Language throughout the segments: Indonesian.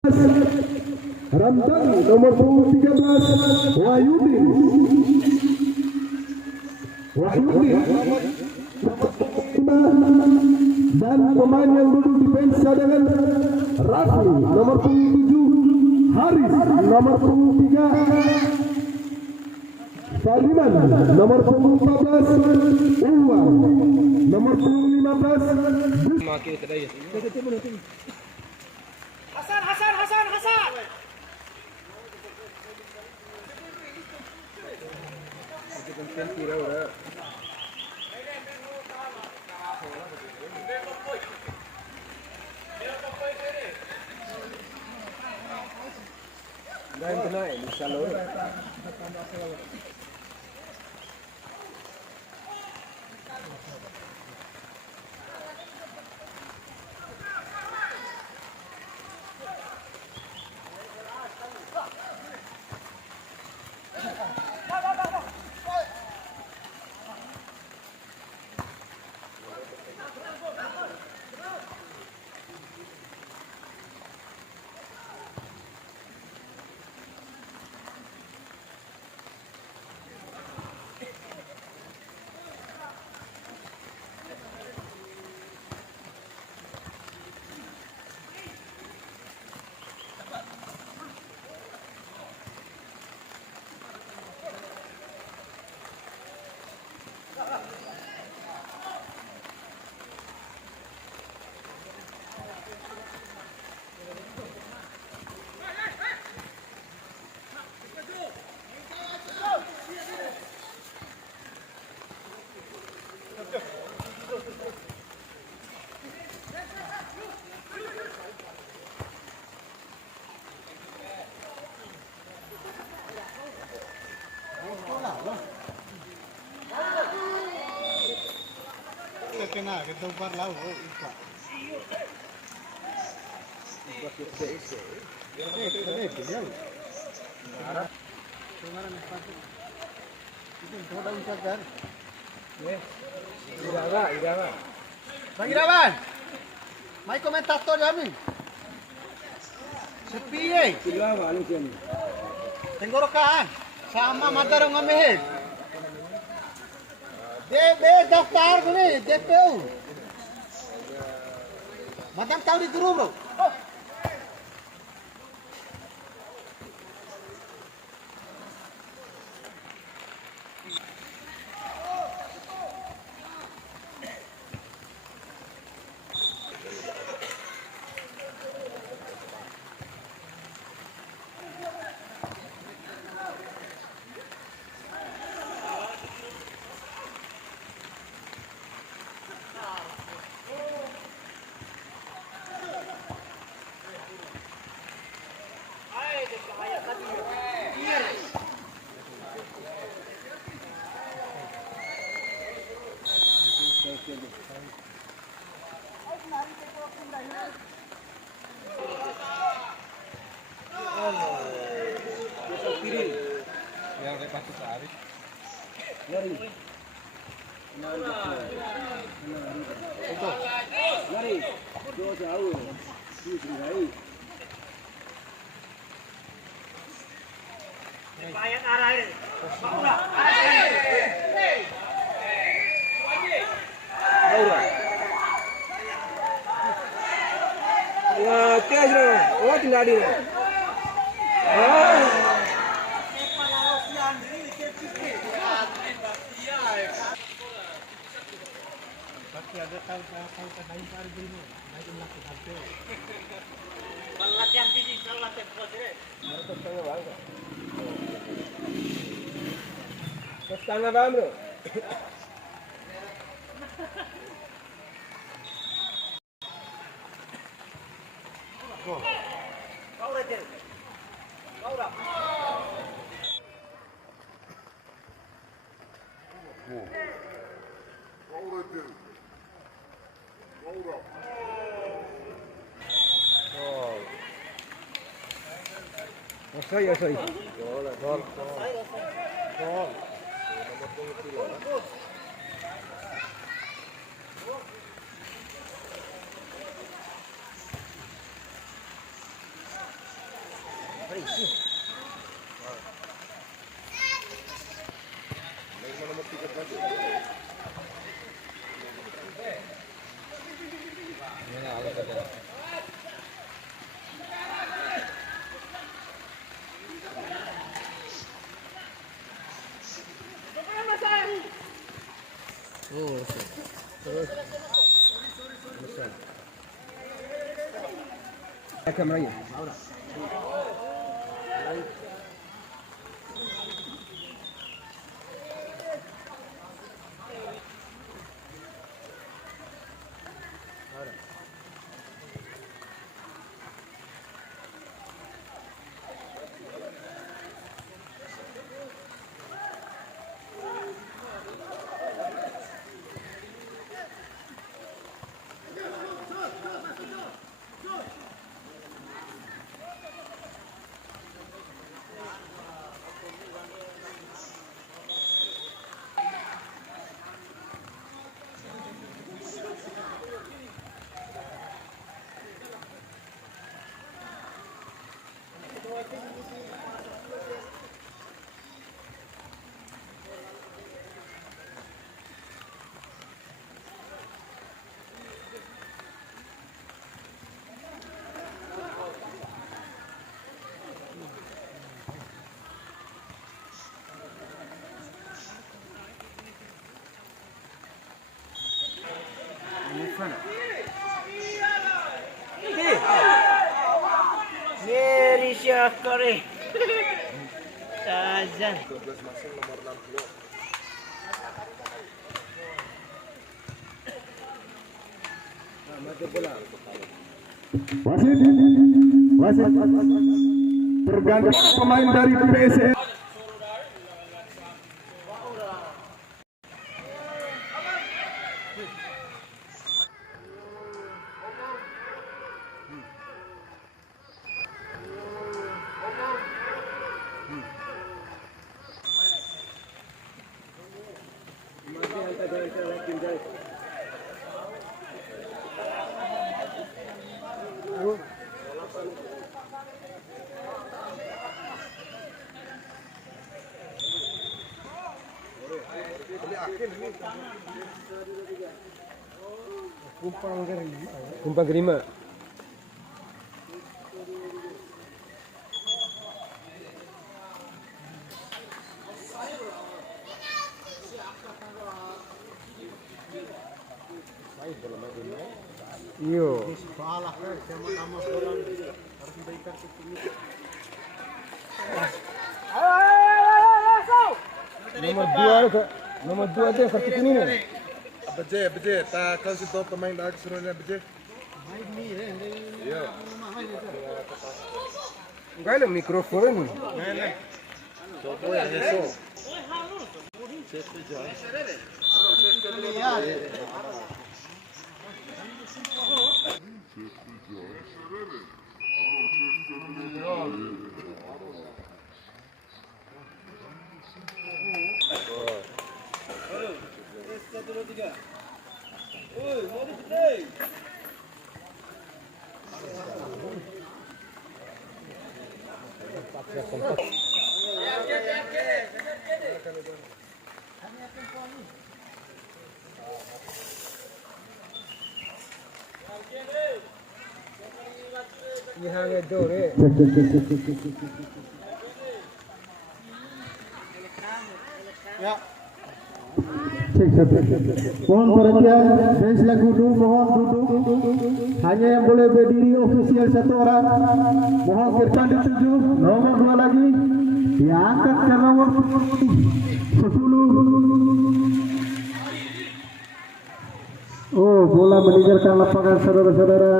Ramdan nomor punggung 13 Wahyudin dan pemain yang duduk di bench cadangan Rafli nomor punggung 7, Haris nomor punggung 3, Saliman nomor punggung 14, Uwar nomor punggung 15. Hasan. Kena kita upar lau ikat. Bang Irawan, mai komentator kami. Sepi tenggorokan sama Matarong Amehel. DB daftar nih DPU. Madam tahu di grup bro. Yang lepas itu Arif. Lari. Lari. Jauh. Bayang arah ini. Maura. Tiada je. Oh tinggal di. Latihan fisik, latihan kuat. Setengah bang bro. Maura je. Maura. Saya. Gol. Kameranya. Mary Syakari. Tazan. Wasit, wasit, tergantung pemain dari PSM. Kumpang Gerima. Iyo. Nomor dua dia kartu kuning. Beje, tak kasih tahu pemain dah keseruannya beje. Iya. Enggak ada mikrofon. Coba ya eso. यहाँ के दो रे. Ya. Mohon perhatian, bench lagi duduk, mohon duduk. Hanya yang boleh berdiri ofisial satu orang. Mohon kirkan dituju. Nomor 2 lagi diangkat ke nomor 10. Oh, bola meninggalkan lapangan saudara-saudara.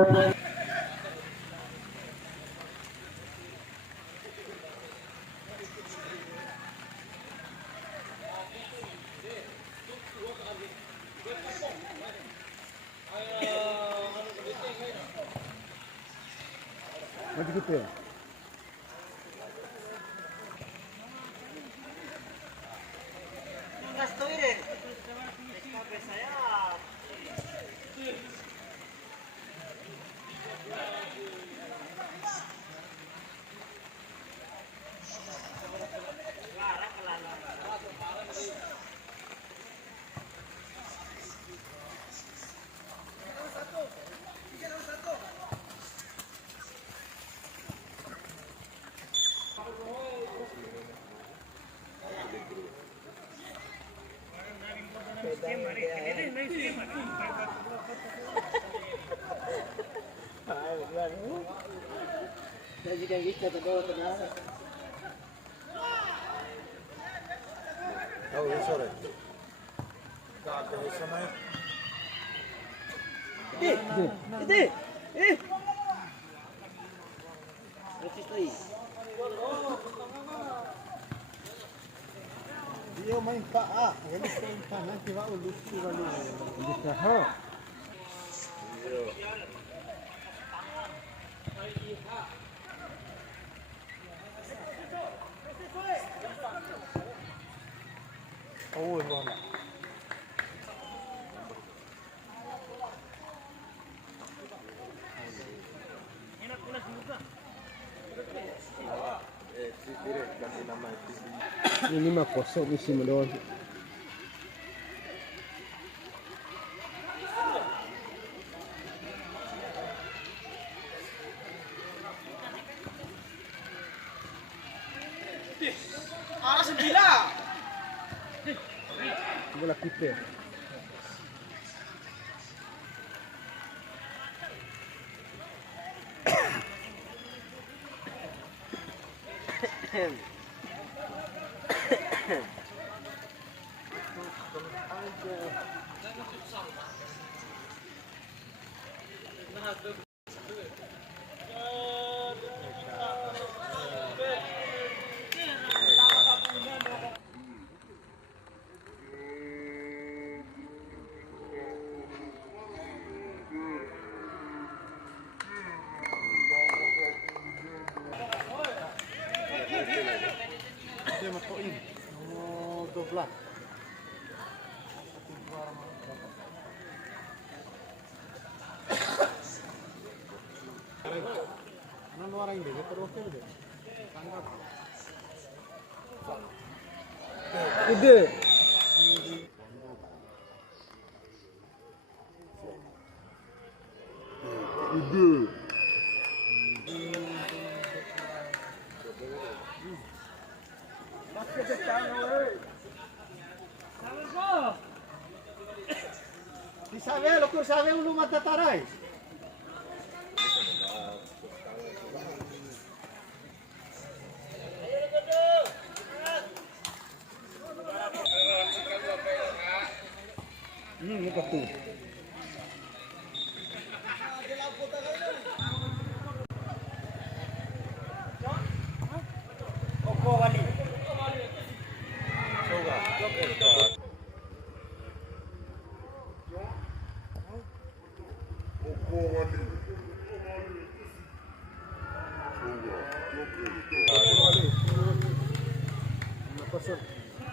Macam gitu ya. Gas toire. Escape saya. Jadi kan kita terbawa tenang. Oh, sorry. God, there's something. Ini. Let's play. Dia main paa. Ini main paa nanti wa ulus walu. Oh, bola. Ganti nama itu. Ini 5-0 mesti melawan. Arah 9. Bola kiper. Dia matoin. Nomor 12. Mana orang ini? Dia terus dia. Tangkap. Ide. Sabe, lo que sabe uno mata tarai. Ini betul. Koko wali.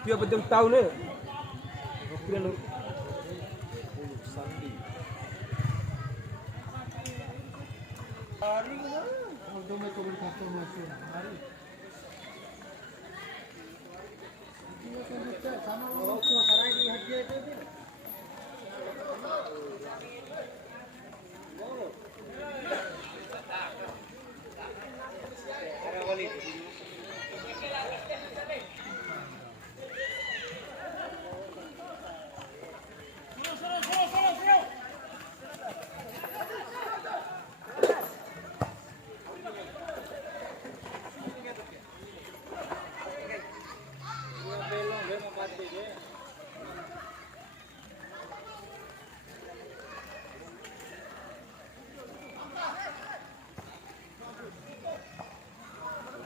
Dia betul tahu ni. Sandi.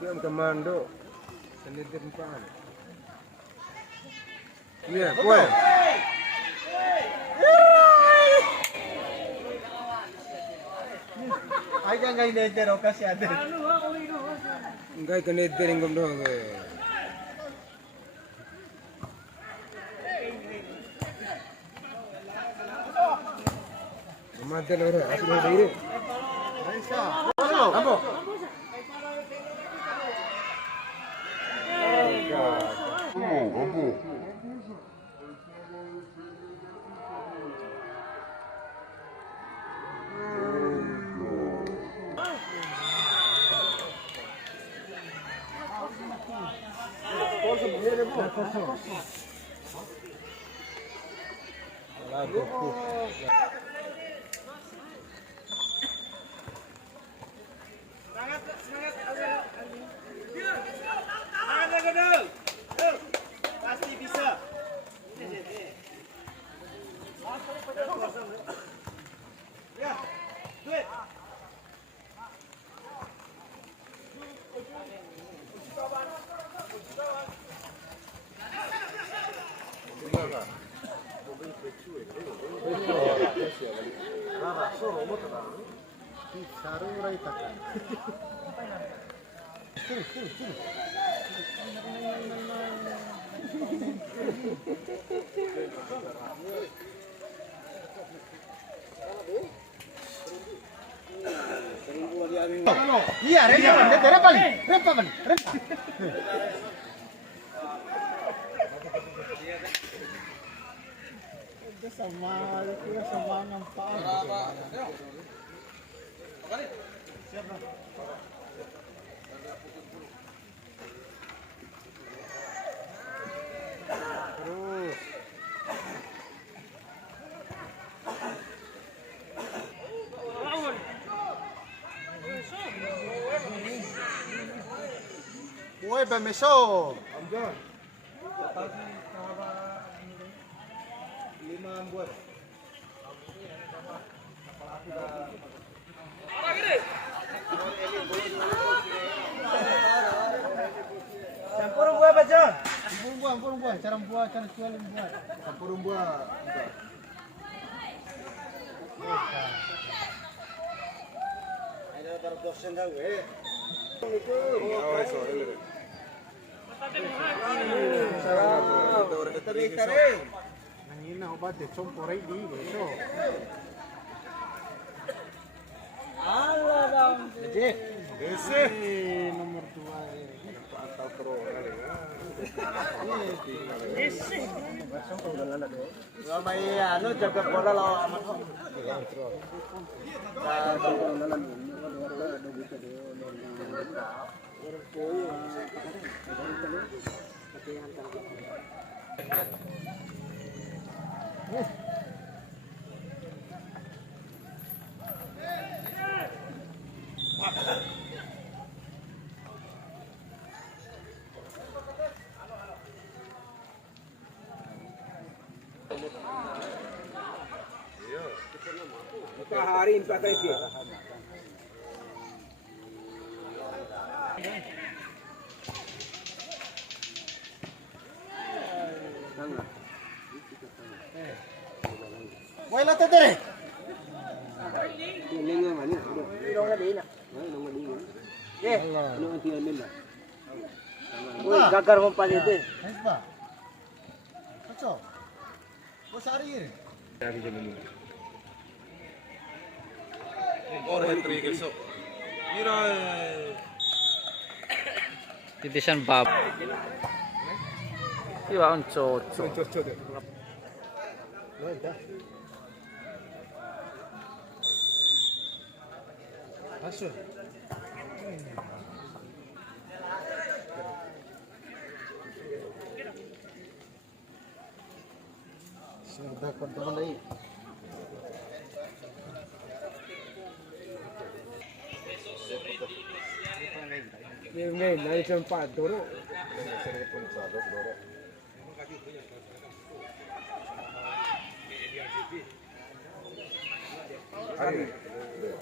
Dia komando. Sendiri depan. Iya, kue. Aja nggak ini aja kasih ada. Enggak kena edering gomdo. Mata loro, asal dari. Apa? Semangat lagi dulu. Pasti bisa. Ya, duit. Iya, rempa balik. Itu sama nampak. Terus. Woi, bemeso. Amjan. 5 buat. Campur buah bacon. Ampun buah, cara buah, cara jual buah. Campur buah. Ada taruh dosen dah gue. Oh, eso, dele. Nangina obat de chomporai di beso. Allah dong. Ese. Nomor 2. Atau pro. May ano, jaga bola lawan amat. Hari ini pakai dia. Woi la tete. Gagar mo pa dito. Hesba. Kaco. Bos hari ini. Ora entri queso. Mira. Titisan bab. Iba un chocho. Aso. Sudah kontak lagi. Ngayon, nais ang padoro.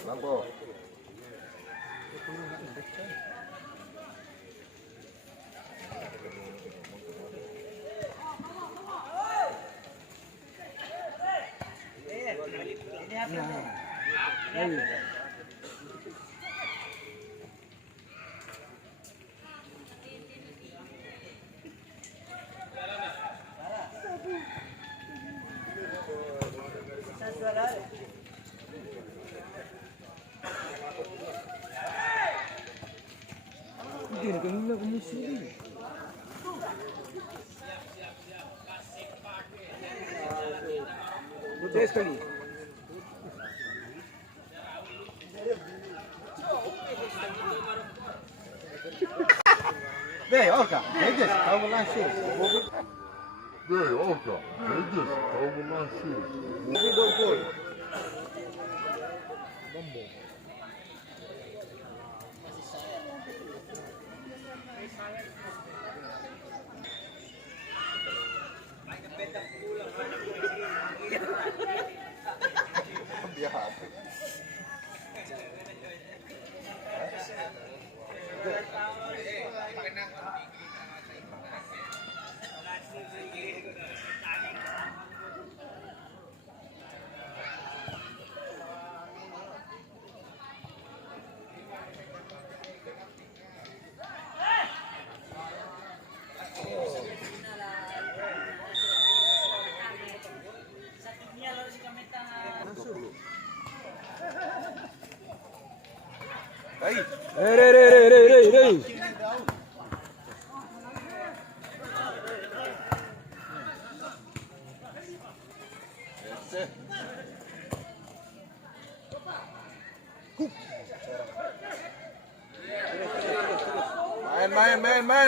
Lampo. Be, orca, vedeți, au lansat.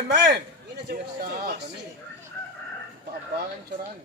Main. Biasa apa nih? Paabangan curang.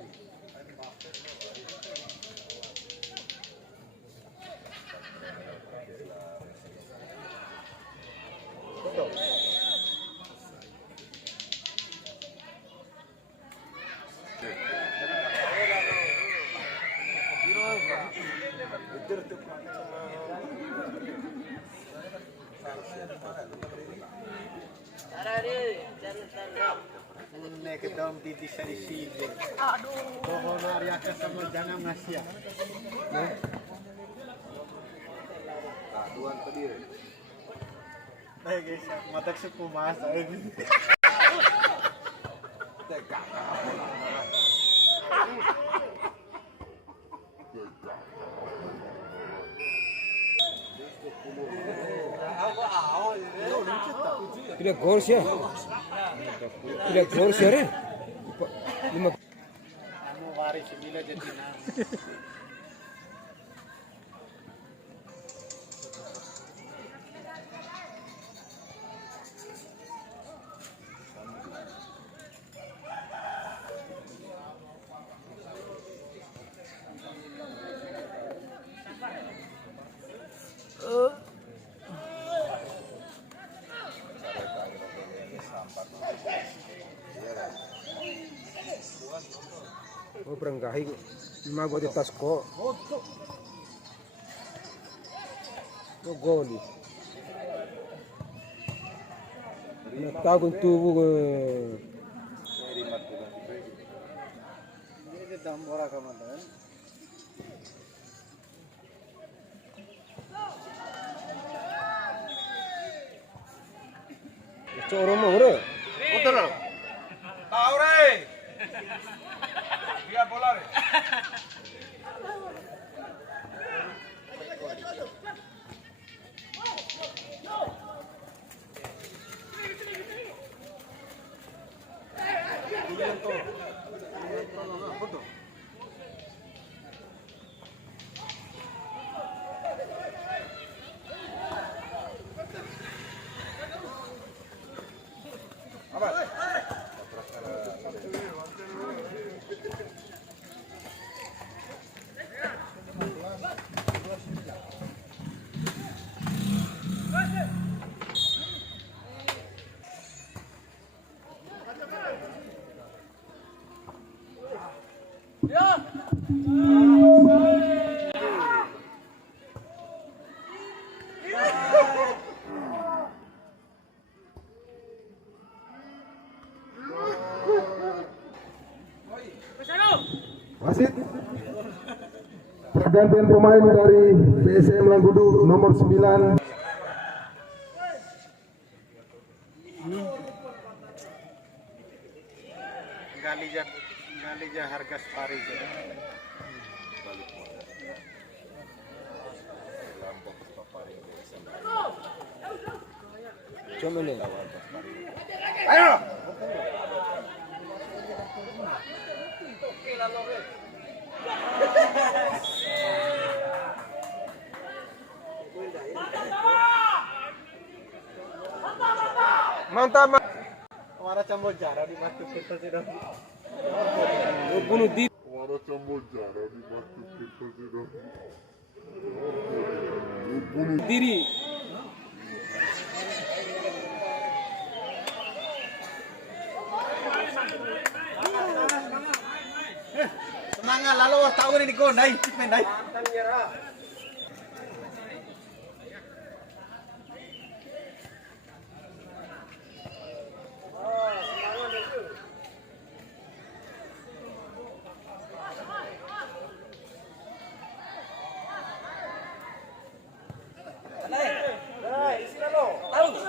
Ke dalam titik saya sini. Aduh. Pohon hari akan sama jangan ngasih ya. Aduan tadi. Guys, mata suku masa ini. Tidak gol sih ya. Tidak gol sih ya. Lima. Kamu waris bila jadi nama. Oh berenggahi lima buat di tas kok. Oh goli. Tahu tubuh. Ini dalam orang kaman. Coro mau bro. Betul. Tahu re. Dia bola re. Wasit pergantian pemain dari PSM Langgudu nomor 9 Galija harga separi. Cuma ni. Ayo. Mantap. Kemana campur jarang dimasuk kita sudah. bunuh diri. Bunuh diri. Semangat lalu tahu ini kau naik main naik.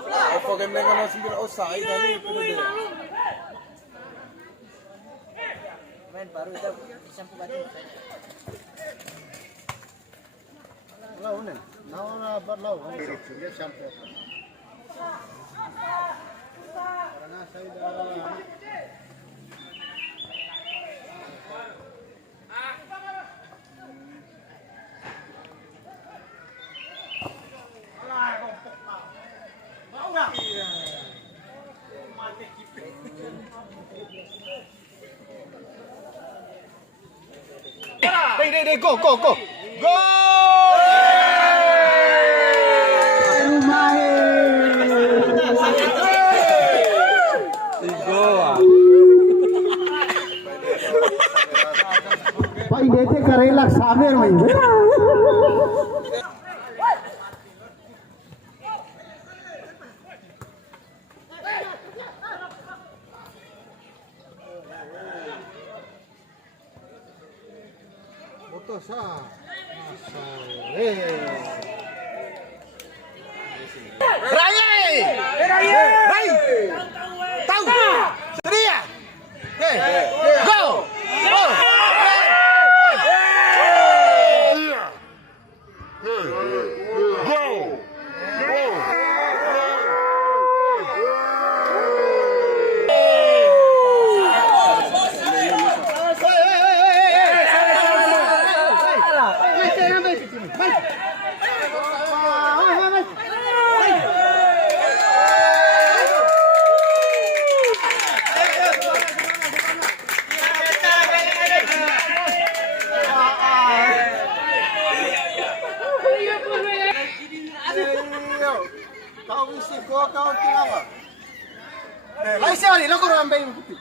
Apa game mereka masih bila offside tadi? Main baru kita sampai batu. Lau nih, naon berlau. Dia sampai. Karena saya dah. Deh, go. Pak ini teh karelak sabar main. Putus ah. Kau mesti kau tinggal apa? Lain siapa ni? Lo kau orang bayi kupi.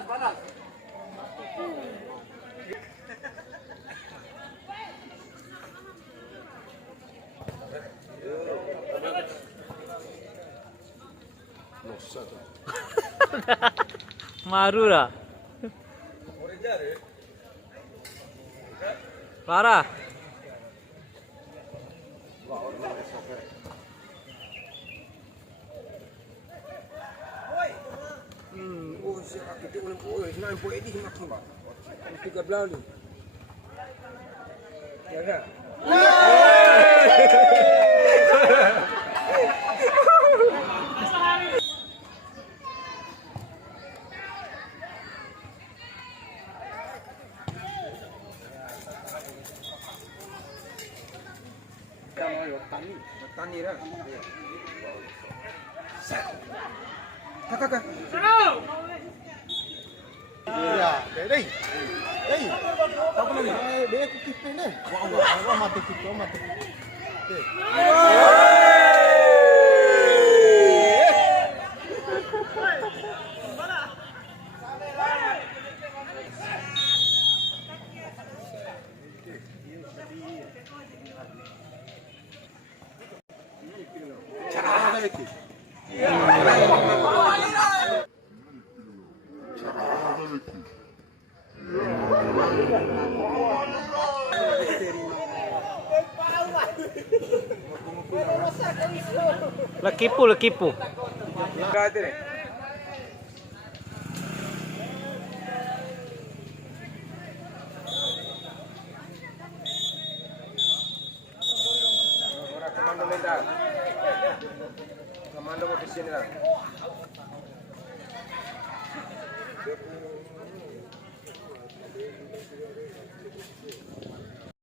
Panas. Marura. Parah. Oh, siapa kita ulang poin, senang poin ini makin bah. Tiga belas ni. Ya kan? Tani lah. Kakak. Ya, đây. Apa lagi? Dia kutipin ni. Wah, mati kita. Lekipu. Enggak ada ni. Komando mo official nila.